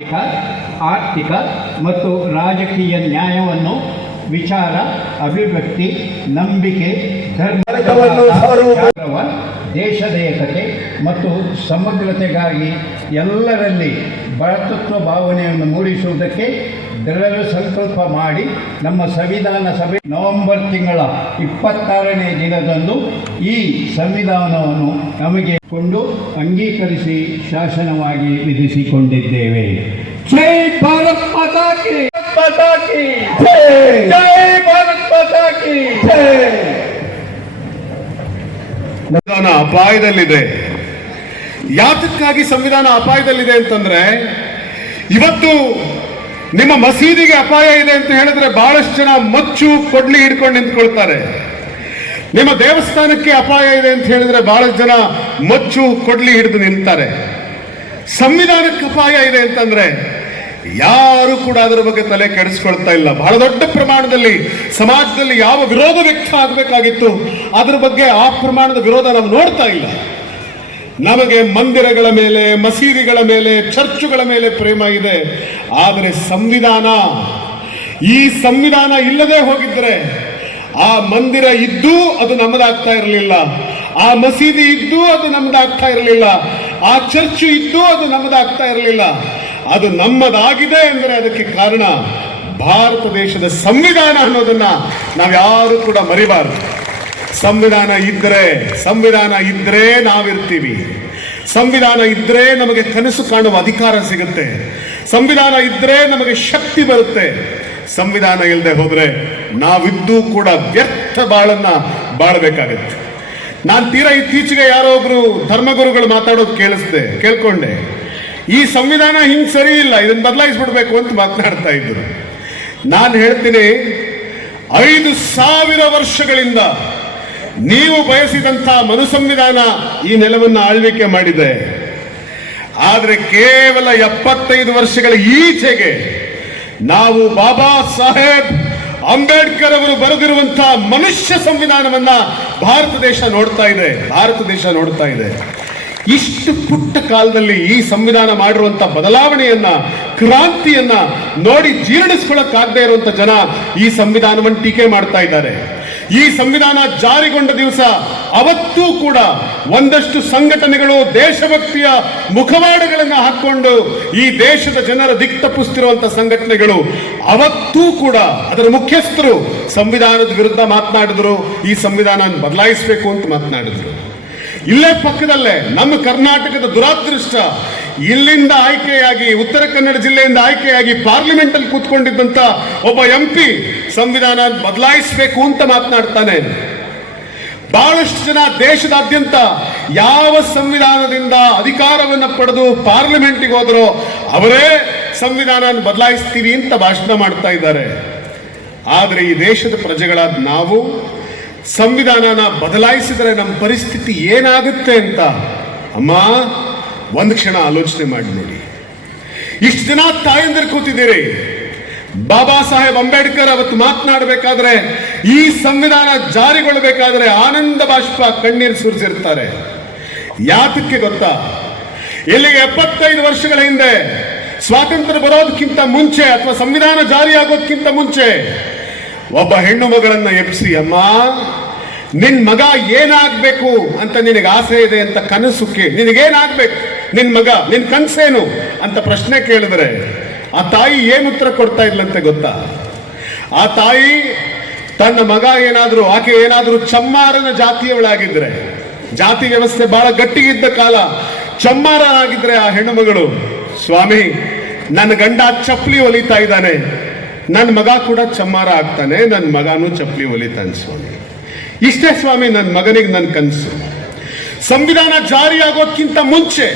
ಆರ್ಥಿಕ ಮತ್ತು ರಾಜಕೀಯ ನ್ಯಾಯವನ್ನು ವಿಚಾರ, ಅಭಿವ್ಯಕ್ತಿ, ನಂಬಿಕೆ, ಧರ್ಮ, ದೇಶದ ಏಕತೆ ಮತ್ತು ಸಮಗ್ರತೆಗಾಗಿ ಎಲ್ಲರಲ್ಲಿ ಭಾರತತ್ವ ಭಾವನೆಯನ್ನು ಮೂಡಿಸುವುದಕ್ಕೆ ದೃಢ ಸಂಕಲ್ಪ ಮಾಡಿ ನಮ್ಮ ಸಂವಿಧಾನ ಸಭೆ ನವೆಂಬರ್ ತಿಂಗಳ 26ನೇ ದಿನದಂದು ಈ ಸಂವಿಧಾನವನ್ನು ನಮಗೆ ಕೊಂಡು ಅಂಗೀಕರಿಸಿ ಶಾಸನವಾಗಿ ವಿಧಿಸಿಕೊಂಡಿದ್ದೇವೆ. ಜೈ ಭಾರತ್ ಮಾತಾ ಕಿ, ಮಾತಾ ಕಿ ಜೈ, ಜೈ ಭಾರತ್ ಮಾತಾ ಕಿ ಜೈ. ಸಂವಿಧಾನ ಅಪಾಯದಲ್ಲಿದೆ. ಯಾತಕ್ಕಾಗಿ ಸಂವಿಧಾನ ಅಪಾಯದಲ್ಲಿದೆ ಅಂತಂದ್ರೆ, ಇವತ್ತು ನಿಮ್ಮ ಮಸೀದಿಗೆ ಅಪಾಯ ಇದೆ ಅಂತ ಹೇಳಿದ್ರೆ ಬಹಳಷ್ಟು ಜನ ಮಚ್ಚು ಕೊಡ್ಲಿ ಹಿಡ್ಕೊಂಡು ನಿಂತ್ಕೊಳ್ತಾರೆ. ನಿಮ್ಮ ದೇವಸ್ಥಾನಕ್ಕೆ ಅಪಾಯ ಇದೆ ಅಂತ ಹೇಳಿದ್ರೆ ಬಹಳಷ್ಟು ಜನ ಮಚ್ಚು ಕೊಡ್ಲಿ ಹಿಡಿದು ನಿಲ್ತಾರೆ. ಸಂವಿಧಾನಕ್ಕೆ ಅಪಾಯ ಇದೆ ಅಂತಂದ್ರೆ ಯಾರು ಕೂಡ ಅದರ ಬಗ್ಗೆ ತಲೆ ಕೆಡಿಸ್ಕೊಳ್ತಾ ಇಲ್ಲ. ಬಹಳ ದೊಡ್ಡ ಪ್ರಮಾಣದಲ್ಲಿ ಸಮಾಜದಲ್ಲಿ ಯಾವ ವಿರೋಧ ವ್ಯಕ್ತ ಆಗಬೇಕಾಗಿತ್ತು ಅದರ ಬಗ್ಗೆ ಆ ಪ್ರಮಾಣದ ವಿರೋಧ ನಾವು ನೋಡ್ತಾ ಇಲ್ಲ. ನಮಗೆ ಮಂದಿರಗಳ ಮೇಲೆ, ಮಸೀದಿಗಳ ಮೇಲೆ, ಚರ್ಚುಗಳ ಮೇಲೆ ಪ್ರೇಮ ಇದೆ. ಆದರೆ ಈ ಸಂವಿಧಾನ ಇಲ್ಲದೆ ಹೋಗಿದ್ರೆ ಆ ಮಂದಿರ ಇದ್ದು ಅದು ನಮ್ಮದಾಗ್ತಾ ಇರಲಿಲ್ಲ, ಆ ಮಸೀದಿ ಇದ್ದು ಅದು ನಮ್ಮದಾಗ್ತಾ ಇರಲಿಲ್ಲ, ಆ ಚರ್ಚು ಇದ್ದು ಅದು ನಮ್ಮದಾಗ್ತಾ ಇರಲಿಲ್ಲ. ಅದು ನಮ್ಮದಾಗಿದೆ ಅಂದರೆ ಅದಕ್ಕೆ ಕಾರಣ ಭಾರತ ದೇಶದ ಸಂವಿಧಾನ ಅನ್ನೋದನ್ನ ನಾವ್ಯಾರು ಕೂಡ ಮರಿಬಾರದು. ಸಂವಿಧಾನ ಇದ್ರೆ ನಾವಿರ್ತೀವಿ. ಸಂವಿಧಾನ ಇದ್ರೆ ನಮಗೆ ಕನಸು ಕಾಣುವ ಅಧಿಕಾರ ಸಿಗುತ್ತೆ. ಸಂವಿಧಾನ ಇದ್ರೆ ನಮಗೆ ಶಕ್ತಿ ಬರುತ್ತೆ. ಸಂವಿಧಾನ ಇಲ್ಲದೆ ಹೋದ್ರೆ ನಾವಿದ್ದು ಕೂಡ ವ್ಯರ್ಥ ಬಾಳನ್ನ ಬಾಳಬೇಕಾಗತ್ತೆ. ನಾನು ತೀರಾ ಇತ್ತೀಚೆಗೆ ಯಾರೋ ಒಬ್ರು ಧರ್ಮಗುರುಗಳು ಮಾತಾಡೋದು ಕೇಳ್ಕೊಂಡೆ. ಈ ಸಂವಿಧಾನ ಹಿಂಗ್ ಸರಿ ಇಲ್ಲ, ಇದನ್ನ ಬದಲಾಯಿಸ್ಬಿಡ್ಬೇಕು ಅಂತ ಮಾತನಾಡ್ತಾ ಇದ್ರು. ನಾನು ಹೇಳ್ತೀನಿ, 5,000 ವರ್ಷಗಳಿಂದ ನೀವು ಬಯಸಿದಂಥ ಮನು ಸಂವಿಧಾನ ಈ ನೆಲವನ್ನು ಆಳ್ವಿಕೆ ಮಾಡಿದೆ. ಆದರೆ ಕೇವಲ 75 ವರ್ಷಗಳ ಈಚೆಗೆ ನಾವು ಬಾಬಾ ಸಾಹೇಬ್ ಅಂಬೇಡ್ಕರ್ ಅವರು ಬರೆದಿರುವಂತಹ ಮನುಷ್ಯ ಸಂವಿಧಾನವನ್ನ ಭಾರತ ದೇಶ ನೋಡ್ತಾ ಇದೆ. ಇಷ್ಟು ಪುಟ್ಟ ಕಾಲದಲ್ಲಿ ಈ ಸಂವಿಧಾನ ಮಾಡಿರುವಂತ ಬದಲಾವಣೆಯನ್ನ, ಕ್ರಾಂತಿಯನ್ನ ನೋಡಿ ಜೀರ್ಣಿಸ್ಕೊಳ್ಳಕ್ಕಾಗದೇ ಇರುವಂತ ಜನ ಈ ಸಂವಿಧಾನವನ್ನು ಟೀಕೆ ಮಾಡ್ತಾ ಇದ್ದಾರೆ. ಈ ಸಂವಿಧಾನ ಜಾರಿಗೊಂಡ ದಿವಸ ಅವತ್ತೂ ಕೂಡ ಒಂದಷ್ಟು ಸಂಘಟನೆಗಳು ದೇಶಭಕ್ತಿಯ ಮುಖವಾಡಗಳನ್ನು ಹಾಕೊಂಡು ಈ ದೇಶದ ಜನರ ದಿಕ್ಕು ತಪ್ಪಿಸ್ತಿರುವಂತಹ ಸಂಘಟನೆಗಳು ಅವತ್ತೂ ಕೂಡ ಅದರ ಮುಖ್ಯಸ್ಥರು ಸಂವಿಧಾನದ ವಿರುದ್ಧ ಮಾತನಾಡಿದ್ರು. ಈ ಸಂವಿಧಾನ ಬದಲಾಯಿಸಬೇಕು ಅಂತ ಮಾತನಾಡಿದ್ರು. ಇಲ್ಲೇ ಪಕ್ಕದಲ್ಲೇ ನಮ್ಮ ಕರ್ನಾಟಕದ ದುರಾದೃಷ್ಟ, ಇಲ್ಲಿಂದ ಆಯ್ಕೆಯಾಗಿ ಉತ್ತರ ಕನ್ನಡ ಜಿಲ್ಲೆಯಿಂದ ಆಯ್ಕೆಯಾಗಿ ಪಾರ್ಲಿಮೆಂಟ್ ಅಲ್ಲಿ ಕೂತ್ಕೊಂಡಿದ್ದಂತ ಒಬ್ಬ MP ಸಂವಿಧಾನ ಬದಲಾಯಿಸಬೇಕು ಅಂತ ಮಾತನಾಡ್ತಾನೆ. ಬಹಳಷ್ಟು ಜನ ದೇಶದಾದ್ಯಂತ ಯಾವ ಸಂವಿಧಾನದಿಂದ ಅಧಿಕಾರವನ್ನು ಪಡೆದು ಪಾರ್ಲಿಮೆಂಟ್ಗೆ ಹೋದರೋ ಅವರೇ ಸಂವಿಧಾನ ಬದಲಾಯಿಸ್ತೀವಿ ಅಂತ ಭಾಷಣ ಮಾಡ್ತಾ ಇದ್ದಾರೆ. ಆದರೆ ಈ ದೇಶದ ಪ್ರಜೆಗಳಾದ ನಾವು ಸಂವಿಧಾನನ ಬದಲಾಯಿಸಿದರೆ ನಮ್ಮ ಪರಿಸ್ಥಿತಿ ಏನಾಗುತ್ತೆ ಅಂತ ಅಮ್ಮ ಒಂದು ಕ್ಷಣ ಆಲೋಚನೆ ಮಾಡಿ ನೋಡಿ. ಇಷ್ಟು ಜನ ತಾಯಂದಿರು ಕೂತಿದ್ದೀರಿ. ಬಾಬಾ ಸಾಹೇಬ್ ಅಂಬೇಡ್ಕರ್ ಅವತ್ತು ಮಾತನಾಡಬೇಕಾದ್ರೆ, ಈ ಸಂವಿಧಾನ ಜಾರಿಗೊಳ್ಳಬೇಕಾದ್ರೆ ಆನಂದ ಬಾಷ್ಪ ಕಣ್ಣೀರು ಸುರಿಸಿರ್ತಾರೆ. ಯಾತಕ್ಕೆ ಗೊತ್ತಾ? ಇಲ್ಲಿಗೆ 75 ವರ್ಷಗಳ ಹಿಂದೆ ಸ್ವಾತಂತ್ರ್ಯ ಬರೋದಕ್ಕಿಂತ ಮುಂಚೆ ಅಥವಾ ಸಂವಿಧಾನ ಜಾರಿಯಾಗೋದಕ್ಕಿಂತ ಮುಂಚೆ ಒಬ್ಬ ಹೆಣ್ಣು ಮಗಳನ್ನ ಎಬ್ಸಿ, ಅಮ್ಮ ನಿನ್ ಮಗ ಏನಾಗ್ಬೇಕು ಅಂತ ನಿನಗೆ ಆಸೆ ಇದೆ ಅಂತ ಕನಸುಕ್ಕೆ, ನಿನಗೇನಾಗ್ಬೇಕು ನಿನ್ ಮಗ, ನಿನ್ ಕನಸೇನು ಅಂತ ಪ್ರಶ್ನೆ ಕೇಳಿದ್ರೆ ಆ ತಾಯಿ ಏನು ಉತ್ತರ ಕೊಡ್ತಾ ಇದ್ಲಂತೆ ಗೊತ್ತಾ? ಆ ತಾಯಿ ತನ್ನ ಮಗ ಆಕೆ ಏನಾದ್ರೂ ಚಮ್ಮಾರನ ಜಾತಿಯವಳಾಗಿದ್ರೆ, ಜಾತಿ ವ್ಯವಸ್ಥೆ ಬಹಳ ಗಟ್ಟಿಗಿದ್ದ ಕಾಲ, ಚಮ್ಮಾರನಾಗಿದ್ರೆ ಆ ಹೆಣ್ಣು ಮಗಳು, ಸ್ವಾಮಿ ನನ್ನ ಗಂಡ ಚಪ್ಪಲಿ ಹೊಲಿತಾ ಇದ್ದಾನೆ, ನನ್ನ ಮಗ ಕೂಡ ಚಮ್ಮಾರ ಆಗ್ತಾನೆ, ನನ್ನ ಮಗನೂ ಚಪ್ಪಲಿ ಹೊಲಿತಾನೆ ಸ್ವಾಮಿ. ಇಷ್ಟೇ ಸ್ವಾಮಿ ನನ್ನ ಮಗನಿಗೆ ನನ್ನ ಕನಸು. ಸಂವಿಧಾನ ಜಾರಿಯಾಗೋದ್ಕಿಂತ ಮುಂಚೆ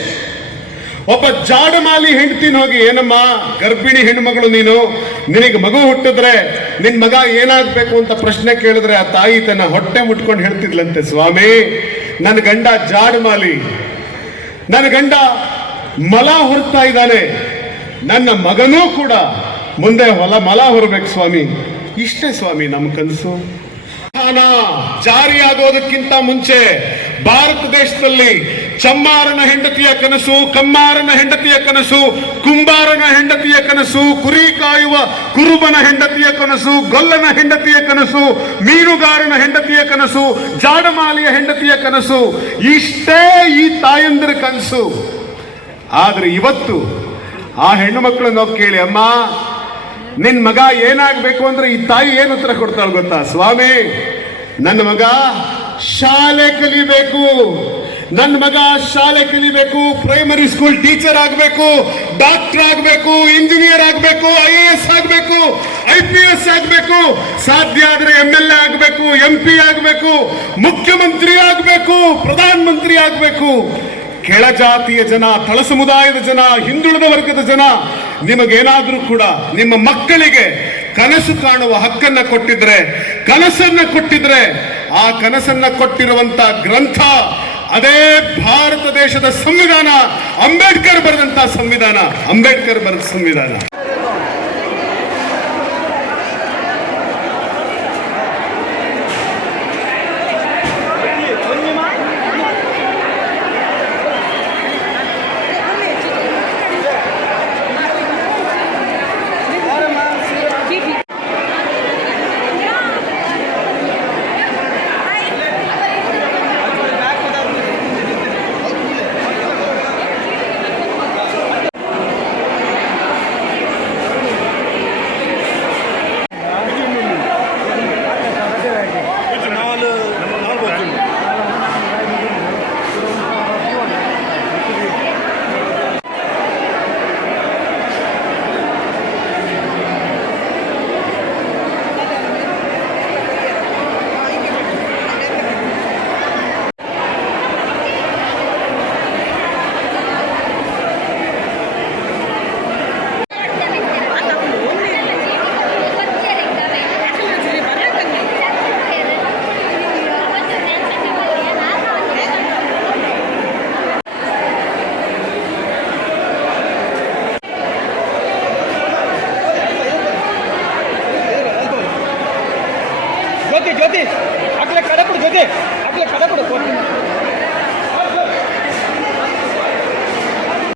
ಒಬ್ಬ ಜಾಡಮಾಲಿ ಹೆಂಡತಿನ ಹೋಗಿ, ಏನಮ್ಮ ಗರ್ಭಿಣಿ ಹೆಣ್ಣುಮಗಳು ನೀನು, ನಿನಗೆ ಮಗು ಹುಟ್ಟಿದ್ರೆ ನಿನ್ ಮಗ ಏನಾಗ್ಬೇಕು ಅಂತ ಪ್ರಶ್ನೆ ಕೇಳಿದ್ರೆ ಆ ತಾಯಿ ತನ್ನ ಹೊಟ್ಟೆ ಮುಟ್ಕೊಂಡು ಹೇಳ್ತಿದ್ಲಂತೆ, ಸ್ವಾಮಿ ನನ್ನ ಗಂಡ ಜಾಡಮಾಲಿ, ನನ್ನ ಗಂಡ ಮಲ ಹೊರತಾ ಇದ್ದಾನೆ, ನನ್ನ ಮಗನೂ ಕೂಡ ಮುಂದೆ ಮಲ ಹೊರಬೇಕು ಸ್ವಾಮಿ. ಇಷ್ಟೇ ಸ್ವಾಮಿ ನಮ್ಮ ಕನಸು. ಜಾರಿಯಾಗೋದಕ್ಕಿಂತ ಮುಂಚೆ ಭಾರತ ದೇಶದಲ್ಲಿ ಚಮ್ಮಾರನ ಹೆಂಡತಿಯ ಕನಸು, ಕಮ್ಮಾರನ ಹೆಂಡತಿಯ ಕನಸು, ಕುಂಬಾರನ ಹೆಂಡತಿಯ ಕನಸು, ಕುರಿ ಕಾಯುವ ಕುರುಬನ ಹೆಂಡತಿಯ ಕನಸು, ಗೊಲ್ಲನ ಹೆಂಡತಿಯ ಕನಸು, ಮೀನುಗಾರನ ಹೆಂಡತಿಯ ಕನಸು, ಜಾಡಮಾಲಿಯ ಹೆಂಡತಿಯ ಕನಸು, ಇಷ್ಟೇ ಈ ತಾಯಂದಿರ ಕನಸು. ಆದ್ರೆ ಇವತ್ತು ಆ ಹೆಣ್ಣು ಮಕ್ಕಳನ್ನು ಕೇಳಿ, ಅಮ್ಮ ನಿನ್ ಮಗ ಏನಾಗ್ಬೇಕು ಅಂದ್ರೆ ಈ ತಾಯಿ ಏನು ಉತ್ತರ ಕೊಡ್ತಾಳೆ ಗೊತ್ತಾ? ಸ್ವಾಮಿ, ನನ್ನ ಮಗ ಶಾಲೆ ಕಲಿಬೇಕು, ನನ್ನ ಮಗ ಶಾಲೆ ಕಲಿಬೇಕು, ಪ್ರೈಮರಿ ಸ್ಕೂಲ್ ಟೀಚರ್ ಆಗಬೇಕು, ಡಾಕ್ಟರ್ ಆಗಬೇಕು, ಇಂಜಿನಿಯರ್ ಆಗಬೇಕು, IAS ಆಗಬೇಕು, IPS ಆಗಬೇಕು, ಸಾಧ್ಯ ಆದ್ರೆ MLA ಆಗಬೇಕು, MP ಆಗಬೇಕು, ಮುಖ್ಯಮಂತ್ರಿ ಆಗಬೇಕು, ಪ್ರಧಾನ ಮಂತ್ರಿ ಆಗಬೇಕು. ಕೆಳಜಾತಿಯ ಜನ, ತಳ ಸಮುದಾಯದ ಜನ, ಹಿಂದುಳಿದ ವರ್ಗದ ಜನ, ನಿಮಗೇನಾದ್ರೂ ಕೂಡ ನಿಮ್ಮ ಮಕ್ಕಳಿಗೆ ಕನಸು ಕಾಣುವ ಹಕ್ಕನ್ನ ಕೊಟ್ಟಿದ್ರೆ, ಕನಸನ್ನ ಕೊಟ್ಟಿದ್ರೆ, ಆ ಕನಸನ್ನ ಕೊಟ್ಟಿರುವಂತ ಗ್ರಂಥ ಅದೇ ಭಾರತ ದೇಶದ ಸಂವಿಧಾನ, ಅಂಬೇಡ್ಕರ್ ಬರೆದಂತ ಸಂವಿಧಾನ, ಅಂಬೇಡ್ಕರ್ ಬರೆದ ಸಂವಿಧಾನ. ಜ್ಯೋತಿ ಜ್ಯೋತಿ ಆಗ್ಲೇ ಕಡೆ ಕೊಡು, ಜ್ಯೋತಿ ಆಗ್ಲೇ ಕಡೆ ಕೊಡು.